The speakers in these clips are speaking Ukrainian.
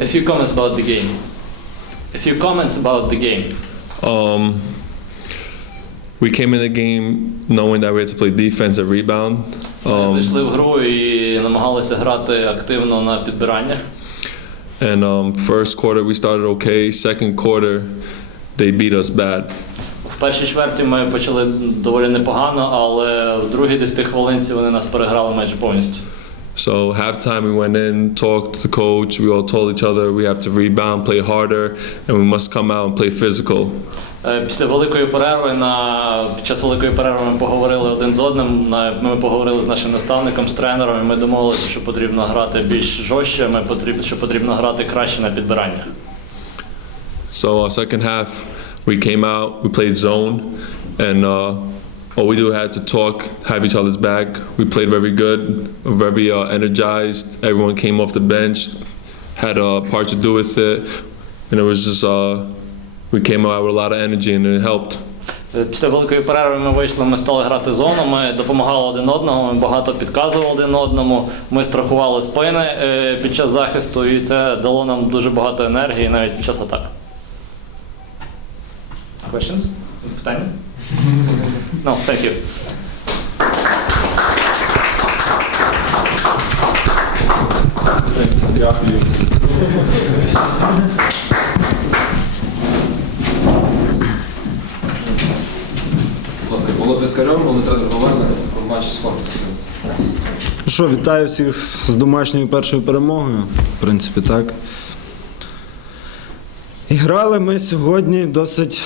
A few comments about the game. A few comments about the game. Um, we came in the game knowing that we had to play defense and rebound. Ми Um, зайшли в гру і намагалися грати активно на підбираннях. and um, first quarter we started okay. Second quarter, they beat us bad. В першій чверті ми почали доволі непогано, але в другій 10 хвилинці вони нас переграли майже повністю. So halftime we went in, talked to the coach. We all told each other we have to rebound, play harder, and we must come out and play physical. Е, Після великої перерви на під час великої перерви ми поговорили один з одним. Ми поговорили з нашим наставником, з тренером. і Ми домовилися, що потрібно грати більш жорстче. Ми потрібно, що потрібно грати краще на підбираннях. So uh, second half, we came out, we played zone, and uh, all we do had to talk, have each other's back. We played very good, very uh, energized. Everyone came off the bench, had a part to do with it, and it was just uh, we came out with a lot of energy, and it helped. Е, Після великої перерви ми вийшли, ми стали грати зону, ми допомагали один одному, ми багато підказували один одному, ми страхували спини е, під час захисту, і це дало нам дуже багато енергії навіть під час атак. Questions? Питання? No, thank you. Дякую. Ласка, Володимир Пискарьов, Говерна про матч з Хортицею. Ну Що, вітаю всіх з домашньою першою перемогою, в принципі, так. І грали ми сьогодні досить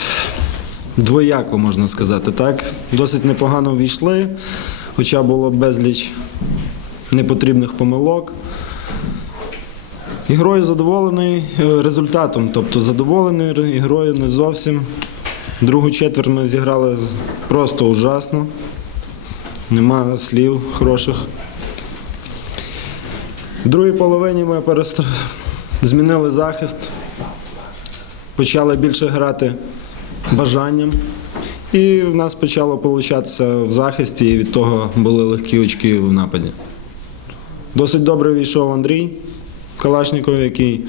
двояко, можна сказати, так. Досить непогано війшли, хоча було безліч непотрібних помилок. Ігрою задоволений е, результатом, тобто задоволений ігрою не зовсім. Другу четверть ми зіграли просто ужасно. Нема слів хороших. В другій половині ми перест... змінили захист, почали більше грати бажанням. І в нас почало получатися в захисті, і від того були легкі очки в нападі. Досить добре війшов Андрій Калашніков, який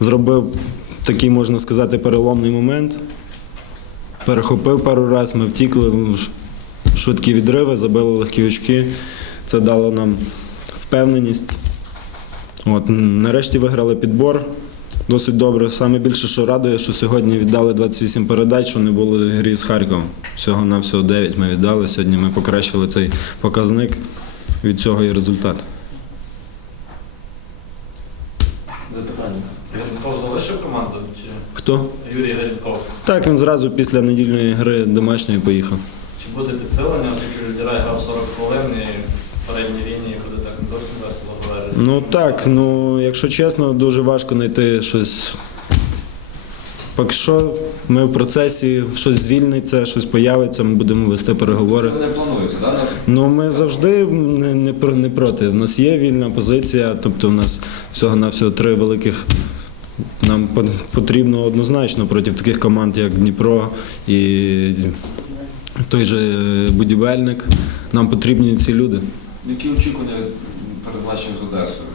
зробив такий, можна сказати, переломний момент. Перехопив пару разів, ми втікли, швидкі відриви, забили легкі очки. Це дало нам впевненість. От, нарешті виграли підбор. Досить добре. Саме більше, що радує, що сьогодні віддали 28 передач, що не було грі з Харковом. Всього на всього 9 ми віддали. Сьогодні ми покращили цей показник. Від цього і результат. Запитання. Гарінков залишив команду чи Хто? Юрій Гарінков? Так, він зразу після недільної гри домашньої поїхав. Чи буде підсилення, оскільки Людірай грав 40 хвилин і передній лінії буде так не зовсім весело говорити? Ну так, ну якщо чесно, дуже важко знайти щось. Поки що ми в процесі щось звільниться, щось появиться, ми будемо вести переговори. Це не планується, так? Ну ми завжди не, не, про- не проти. У нас є вільна позиція, тобто у нас всього на всього три великих. Нам по- потрібно однозначно проти таких команд, як Дніпро і той же будівельник. Нам потрібні ці люди. Які очікування перед матчем з Одесою?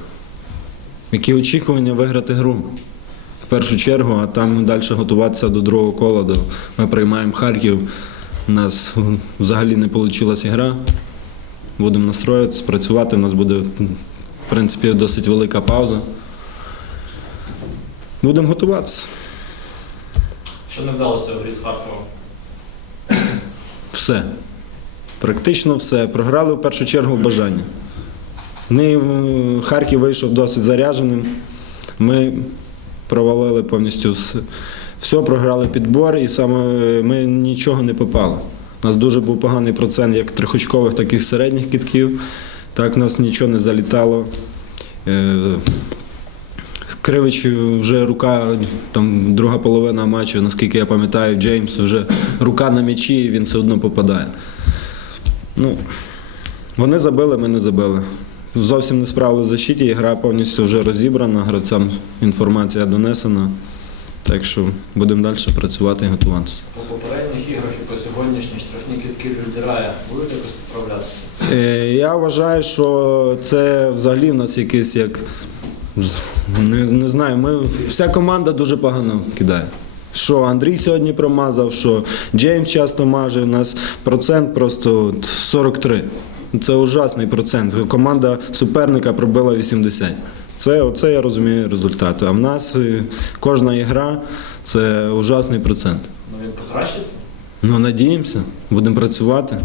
Які очікування виграти гру? В першу чергу, а там далі готуватися до другого кола. До... Ми приймаємо Харків. У нас взагалі не вийшла гра. Будемо настроюватися, працювати. У нас буде, в принципі, досить велика пауза. Будемо готуватися. Що не вдалося в грі з Харковом? Все. Практично все. Програли в першу чергу бажання. Е, Харків вийшов досить зарядженим. Ми провалили повністю все, програли підбор, і саме е, ми нічого не попали. У нас дуже був поганий процент як трьохочкових, так і середніх кітків. Так, у нас нічого не залітало. Е, Кривич вже рука, там друга половина матчу, наскільки я пам'ятаю, Джеймс вже рука на м'ячі, і він все одно попадає. Ну, вони забили, ми не забили. Зовсім не справили в защиті, і гра повністю вже розібрана, гравцям інформація донесена. Так що будемо далі працювати і готуватися. По попередніх іграх і по сьогоднішній штрафні кітки Людірая будуть якось поправлятися? Е, Я вважаю, що це взагалі в нас якийсь як Не, не знаю, ми, вся команда дуже погано кидає. Що Андрій сьогодні промазав, що Джеймс часто маже, у нас процент просто 43. Це ужасний процент. Команда суперника пробила 80. Це, оце я розумію результат. А в нас е, кожна ігра це ужасний процент. Ну він покращиться. Ну, надіємося, будемо працювати.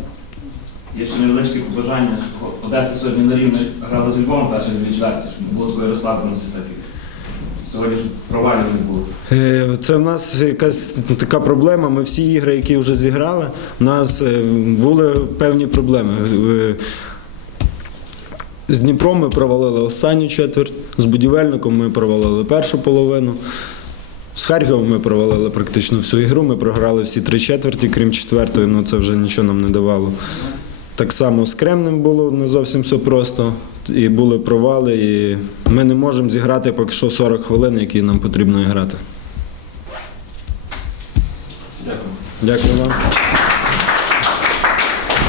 Є ще невеличке побажання. що Одеса сьогодні на рівні грала з Львовом дві чверті, щоб не було такої розслабленості так як Сьогодні провалів не було. Е, Це в нас якась така проблема. Ми всі ігри, які вже зіграли, у нас е, були певні проблеми. Е, З Дніпром ми провалили останню четверть, з будівельником ми провалили першу половину. З Харковом ми провалили практично всю ігру. Ми програли всі три четверті, крім четвертої, ну це вже нічого нам не давало. Так само з Кремнем було не зовсім все просто. І були провали, і ми не можемо зіграти поки що 40 хвилин, які нам потрібно грати. Дякую. Дякую вам.